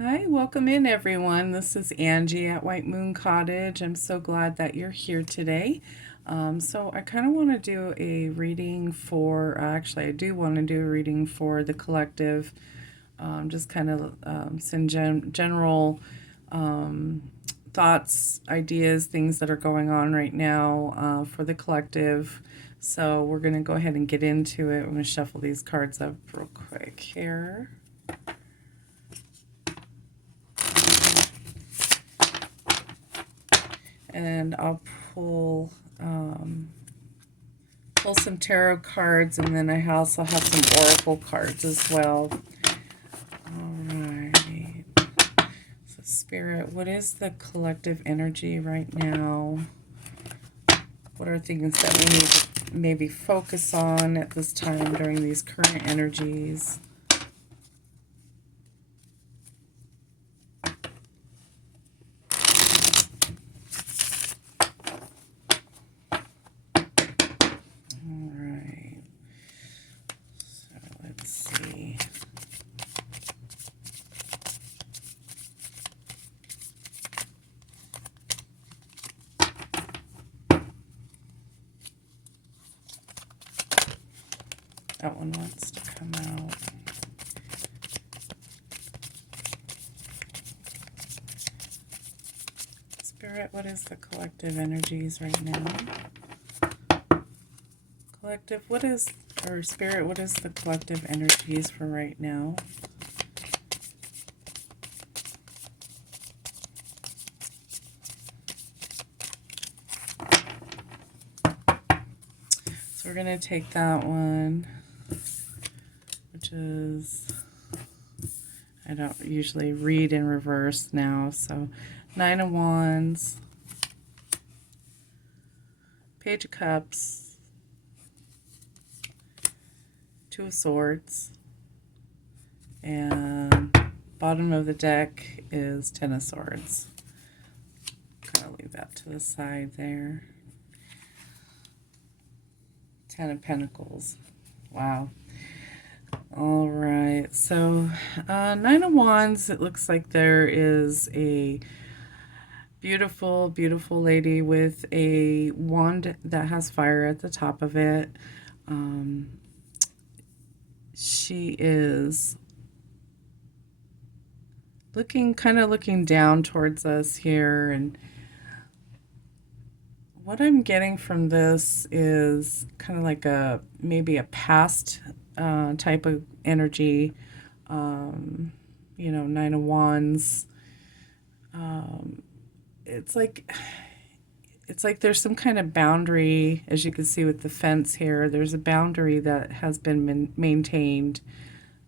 Hi, welcome in everyone. This is Angie at White Moon Cottage. I'm so glad that you're here today. So I kind of want to do a reading for, actually, I do want to do a reading for the collective, just kind of some general um, thoughts, ideas, things that are going on right now for the collective. So we're going to go ahead and get into it. I'm going to shuffle these cards up real quick here. And I'll pull some tarot cards, and then I also have some oracle cards as well. All right. So, Spirit, what is the collective energy right now? What are things that we need to maybe focus on at this time during these current energies? All right. So, let's see. That one wants to come out. Spirit, what is the collective energies right now? Collective, what is, or Spirit, what is the collective energies for right now? So we're going to take that one, which is, I don't usually read in reverse now, so Nine of Wands, Page of Cups, Two of Swords, and bottom of the deck is Ten of Swords. Gotta leave that to the side there. Ten of Pentacles. Wow. All right. So, Nine of Wands, it looks like there is a beautiful, beautiful lady with a wand that has fire at the top of it. She is looking down towards us here, and what I'm getting from this is kind of like maybe a past type of energy. Nine of Wands. It's like there's some kind of boundary, as you can see with the fence here. There's a boundary that has been maintained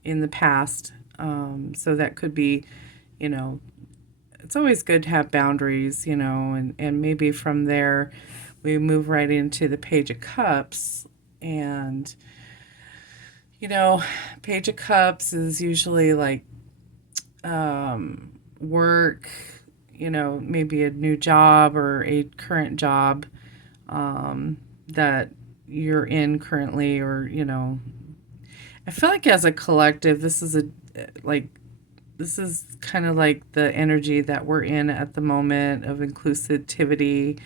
in the past. So that could be, it's always good to have boundaries, and maybe from there we move right into the Page of Cups. And, Page of Cups is usually like work, maybe a new job or a current job that you're in currently, or, I feel like as a collective, this is kind of like the energy that we're in at the moment of inclusivity.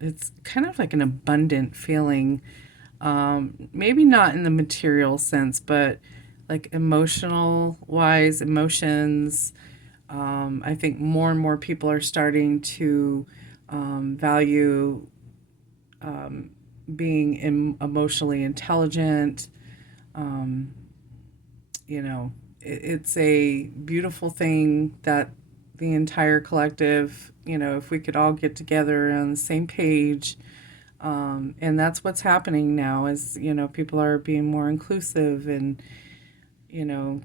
It's kind of like an abundant feeling. Maybe not in the material sense, but like emotional wise, emotions. I think more and more people are starting to value being emotionally intelligent. Um, it's a beautiful thing that the entire collective, if we could all get together on the same page. And that's what's happening now is, people are being more inclusive, and, you know,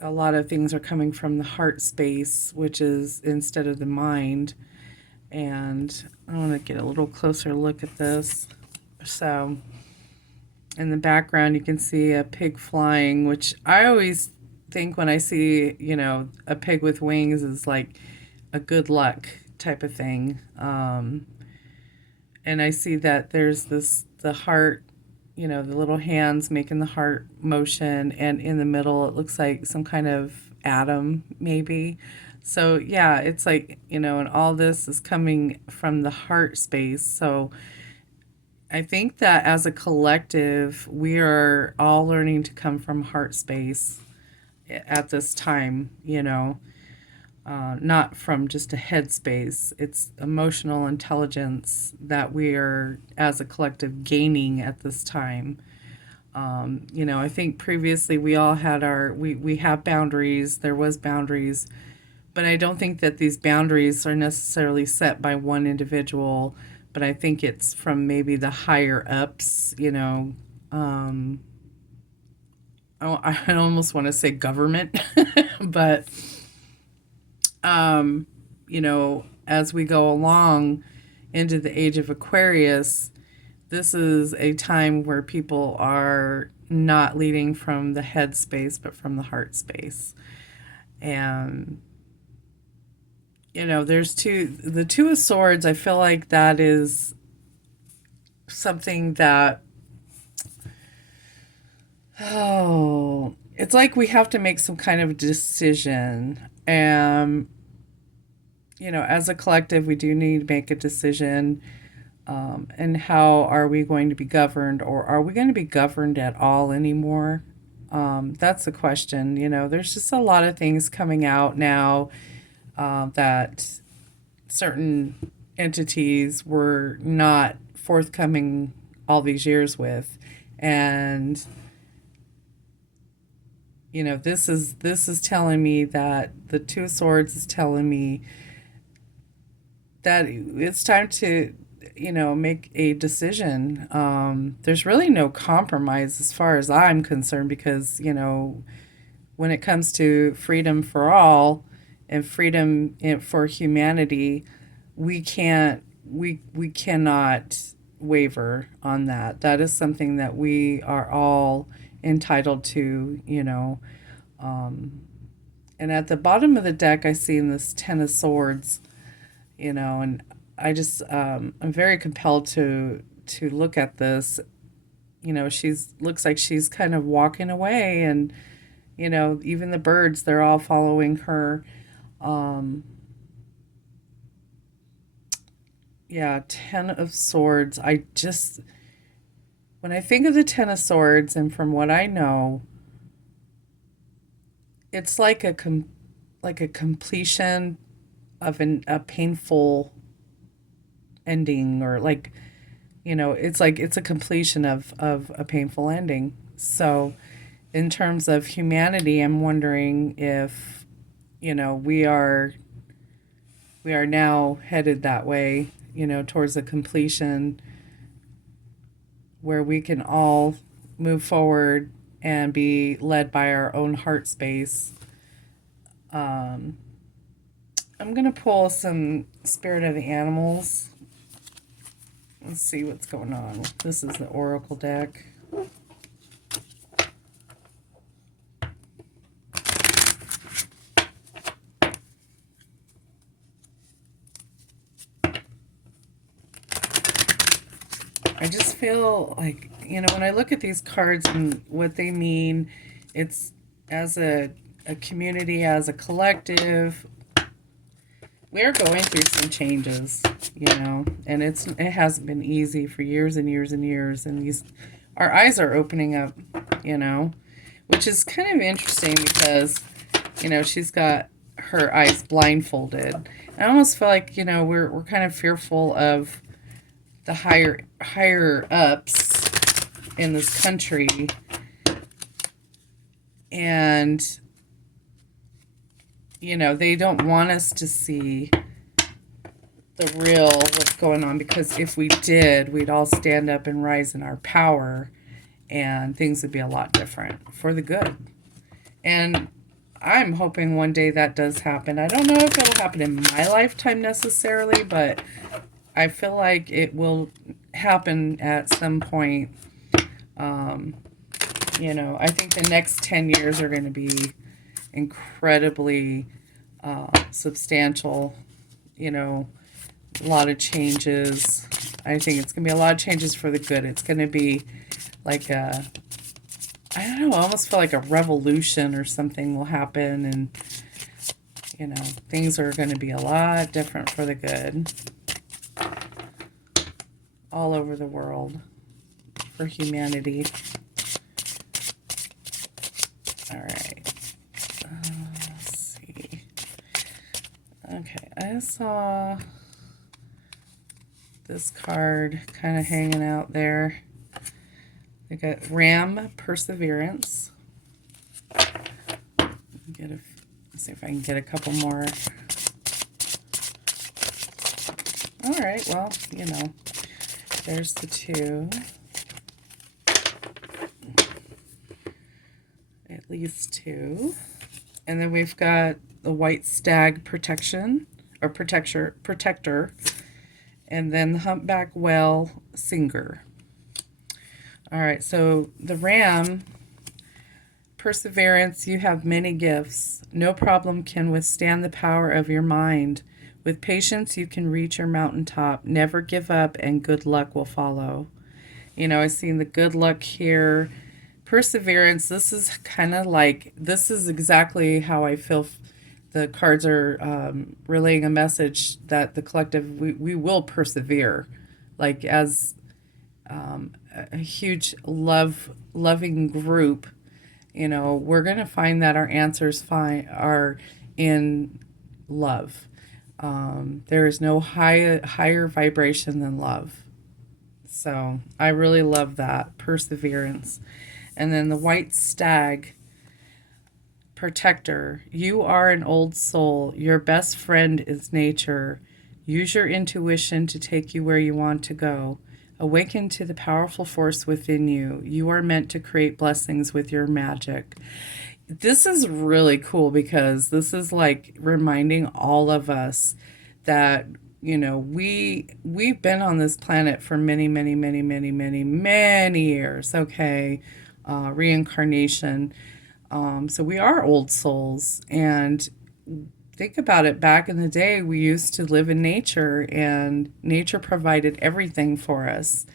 a lot of things are coming from the heart space, which is instead of the mind. And I want to get a little closer look at this. So in the background, you can see a pig flying, which I always think when I see, a pig with wings is like a good luck type of thing. And I see that there's the heart, the little hands making the heart motion, and in the middle it looks like some kind of atom, maybe. So, yeah, it's like, and all this is coming from the heart space. So, I think that as a collective, we are all learning to come from heart space at this time, not from just a head space. It's emotional intelligence that we are, as a collective, gaining at this time. I think previously we all had we have boundaries, there was boundaries, but I don't think that these boundaries are necessarily set by one individual, but I think it's from maybe the higher ups, um, I almost want to say government, but, as we go along into the age of Aquarius, this is a time where people are not leading from the head space, but from the heart space. And, there's the Two of Swords. I feel like that is something that, it's like we have to make some kind of decision. And, as a collective, we do need to make a decision. And how are we going to be governed, or are we going to be governed at all anymore? That's the question. There's just a lot of things coming out now that certain entities were not forthcoming all these years with. And this is telling me that the Two of Swords is telling me that it's time to make a decision. There's really no compromise as far as I'm concerned, because when it comes to freedom for all and freedom for humanity, we cannot waver on that. That is something that we are all entitled to. And at the bottom of the deck, I see in this Ten of Swords, and I just I'm very compelled to look at this. She's looks like she's kind of walking away, and even the birds, they're all following her. Um, yeah, Ten of Swords. When I think of the Ten of Swords, and from what I know, it's like like a completion of a painful ending, or like, it's like it's a completion of a painful ending. So in terms of humanity, I'm wondering if we are now headed that way, towards a completion where we can all move forward and be led by our own heart space. um, I'm gonna pull some Spirit of the Animals. Let's see what's going on. This is the Oracle deck. I just feel like, when I look at these cards and what they mean, it's as a community, as a collective, we're going through some changes, and it hasn't been easy for years and years and years, and our eyes are opening up, which is kind of interesting because, she's got her eyes blindfolded. I almost feel like, we're kind of fearful of the higher ups in this country, and they don't want us to see the real what's going on, because if we did, we'd all stand up and rise in our power, and things would be a lot different for the good. And I'm hoping one day that does happen. I don't know if it'll happen in my lifetime necessarily, but I feel like it will happen at some point. I think the next 10 years are going to be incredibly substantial, a lot of changes. I think it's going to be a lot of changes for the good. It's going to be like a, I don't know, I almost feel like a revolution or something will happen, and things are going to be a lot different for the good all over the world for humanity. All right. Let's see. Okay, I saw this card kind of hanging out there. I got Ram Perseverance. Let's see if I can get a couple more. All right, well, there's the two. At least two. And then we've got the White Stag Protection, or Protector, and then the Humpback Whale Singer. All right, so the Ram Perseverance, you have many gifts. No problem can withstand the power of your mind. With patience, you can reach your mountaintop. Never give up, and good luck will follow. I've seen the good luck here. Perseverance, this is kind of like, this is exactly how I feel. The cards are relaying a message that the collective, we will persevere. Like, as a huge loving group, we're going to find that our answers are in love. There is no higher vibration than love. So I really love that. Perseverance. And then the White Stag Protector. You are an old soul. Your best friend is nature. Use your intuition to take you where you want to go. Awaken to the powerful force within you. You are meant to create blessings with your magic. This is really cool because this is like reminding all of us that, we've been on this planet for many, many, many, many, many, many years. Okay. Reincarnation. So we are old souls, and think about it. Back in the day, we used to live in nature, and nature provided everything for us.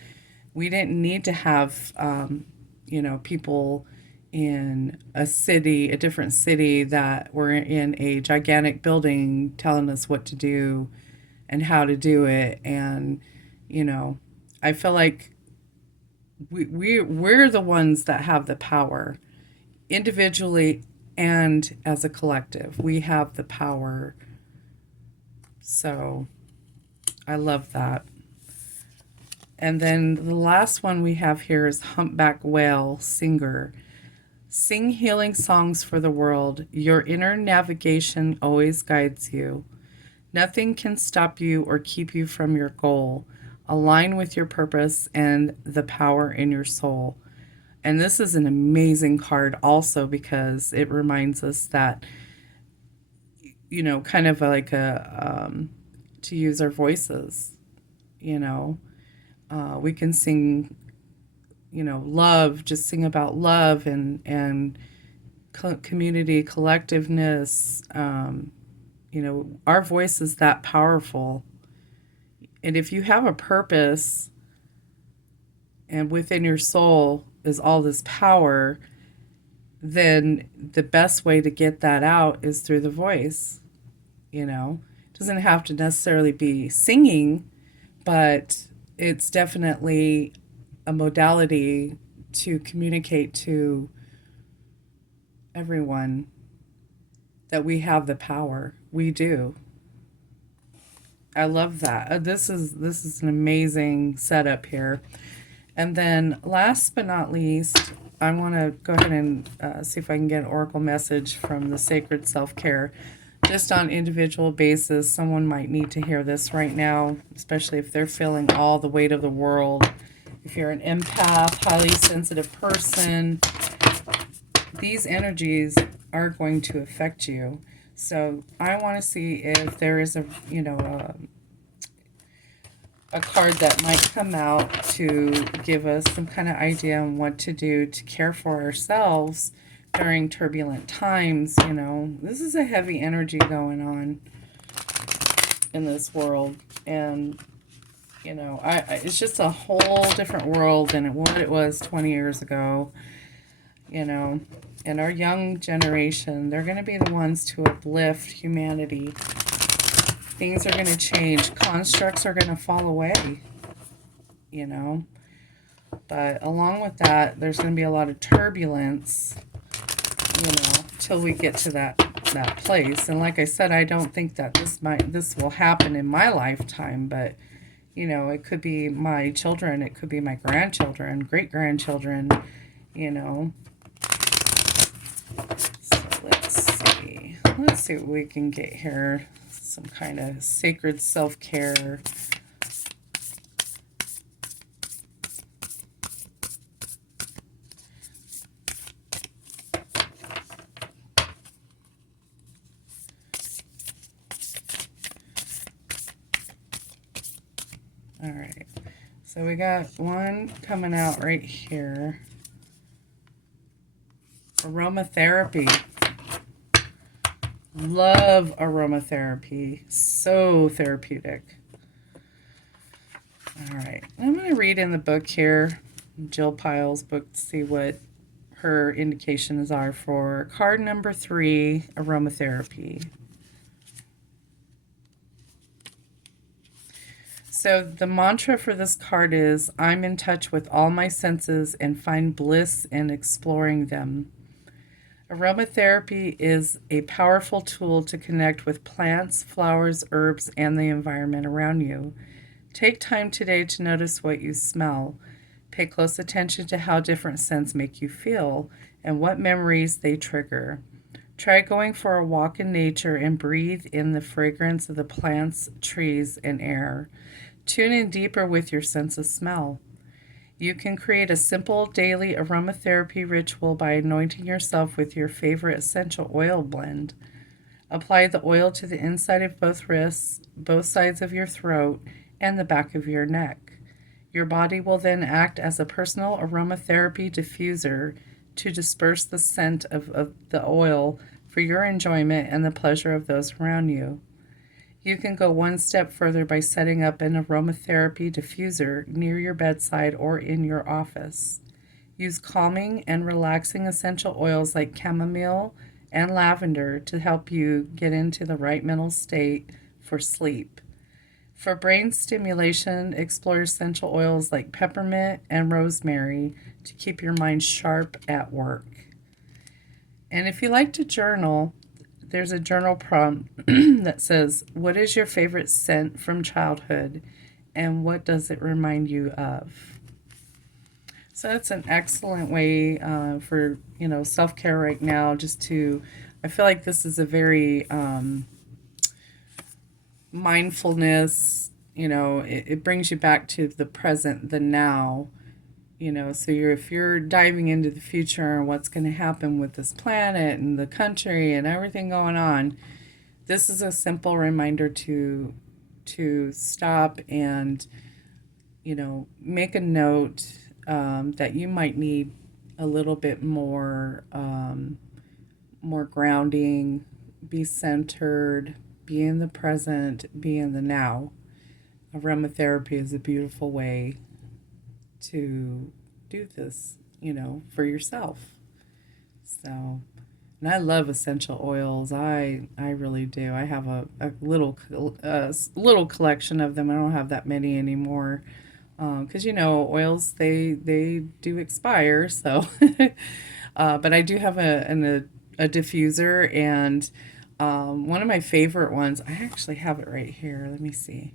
We didn't need to have, people in a different city that were in a gigantic building telling us what to do and how to do it. And, I feel like we're the ones that have the power individually and as a collective. We have the power. So I love that. And then the last one we have here is Humpback Whale Singer. Sing healing songs for the world. Your inner navigation always guides you. Nothing can stop you or keep you from your goal. Align with your purpose and the power in your soul. And this is an amazing card also because it reminds us that, kind of like to use our voices, we can sing, love, just sing about love and community, collectiveness. Our voice is that powerful. And if you have a purpose and within your soul is all this power, then the best way to get that out is through the voice. It doesn't have to necessarily be singing, but it's definitely a modality to communicate to everyone that we have the power. We do. I love that. This is an amazing setup here. And then last but not least, I want to go ahead and see if I can get an oracle message from the Sacred Self-Care. Just on individual basis, someone might need to hear this right now, especially if they're feeling all the weight of the world. If you're an empath, highly sensitive person, these energies are going to affect you. So I want to see if there is a card that might come out to give us some kind of idea on what to do to care for ourselves during turbulent times. This is a heavy energy going on in this world, and It's just a whole different world than what it was 20 years ago, you know. And our young generation, they're going to be the ones to uplift humanity. Things are going to change. Constructs are going to fall away, you know. But along with that, there's going to be a lot of turbulence, till we get to that place. And like I said, I don't think that this will happen in my lifetime, but it could be my children, it could be my grandchildren, great grandchildren, you know. So let's see what we can get here. Some kind of sacred self-care. All right, so we got one coming out right here. Aromatherapy. Love aromatherapy. So therapeutic. All right, I'm going to read in the book here, Jill Pyle's book, to see what her indications are for card number 3, aromatherapy. So the mantra for this card is, I'm in touch with all my senses and find bliss in exploring them. Aromatherapy is a powerful tool to connect with plants, flowers, herbs, and the environment around you. Take time today to notice what you smell. Pay close attention to how different scents make you feel and what memories they trigger. Try going for a walk in nature and breathe in the fragrance of the plants, trees, and air. Tune in deeper with your sense of smell. You can create a simple daily aromatherapy ritual by anointing yourself with your favorite essential oil blend. Apply the oil to the inside of both wrists, both sides of your throat, and the back of your neck. Your body will then act as a personal aromatherapy diffuser to disperse the scent of the oil for your enjoyment and the pleasure of those around you. You can go one step further by setting up an aromatherapy diffuser near your bedside or in your office. Use calming and relaxing essential oils like chamomile and lavender to help you get into the right mental state for sleep. For brain stimulation, explore essential oils like peppermint and rosemary to keep your mind sharp at work. And if you like to journal, there's a journal prompt that says, what is your favorite scent from childhood and what does it remind you of? So that's an excellent way for, self-care right now. I feel like this is a very mindfulness, it brings you back to the present, the now. So if you're diving into the future and what's going to happen with this planet and the country and everything going on, this is a simple reminder to stop and make a note that you might need a little bit more grounding, be centered, be in the present, be in the now. Aromatherapy is a beautiful way to do this, for yourself. So, and I love essential oils. I really do. I have a little collection of them. I don't have that many anymore because oils they do expire. So, but I do have a diffuser, and one of my favorite ones. I actually have it right here. Let me see.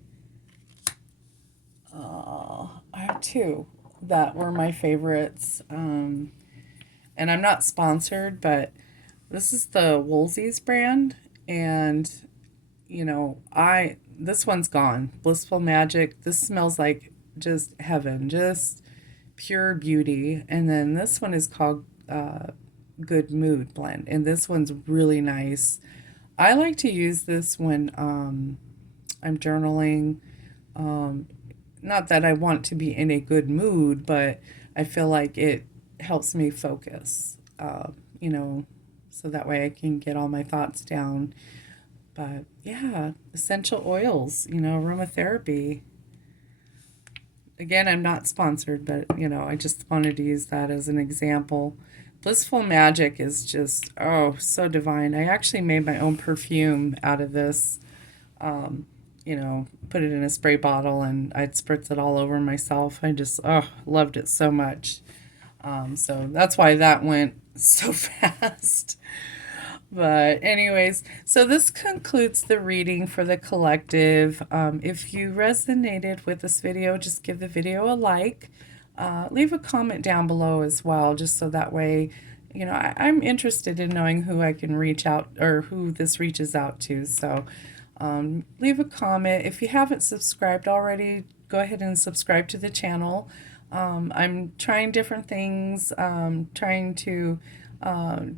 I have 2 that were my favorites. And I'm not sponsored, but this is the Woolsey's brand. And, this one's gone. Blissful Magic. This smells like just heaven, just pure beauty. And then this one is called Good Mood Blend. And this one's really nice. I like to use this when I'm journaling. Not that I want to be in a good mood, but I feel like it helps me focus, so that way I can get all my thoughts down. But yeah, essential oils, aromatherapy. Again, I'm not sponsored, but I just wanted to use that as an example. Blissful Magic is just, oh, so divine. I actually made my own perfume out of this. Put it in a spray bottle and I'd spritz it all over myself. I just, oh, loved it so much. So that's why that went so fast. But, anyways, so this concludes the reading for the collective. If you resonated with this video, just give the video a like. Leave a comment down below as well, just so that way, I'm interested in knowing who I can reach out or who this reaches out to. So, leave a comment. If you haven't subscribed already, go ahead and subscribe to the channel. I'm trying different things, trying to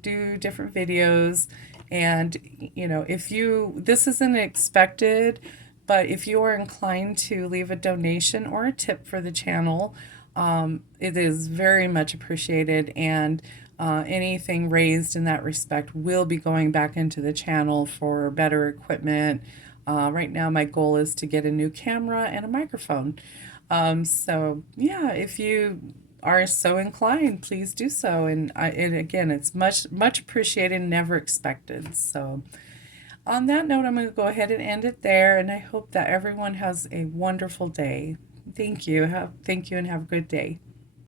do different videos. And, this isn't expected, but if you are inclined to leave a donation or a tip for the channel, it is very much appreciated. And anything raised in that respect will be going back into the channel for better equipment. Right now, my goal is to get a new camera and a microphone. So yeah, if you are so inclined, please do so. And again, it's much appreciated, never expected. So on that note, I'm going to go ahead and end it there. And I hope that everyone has a wonderful day. Thank you. Thank you, and have a good day.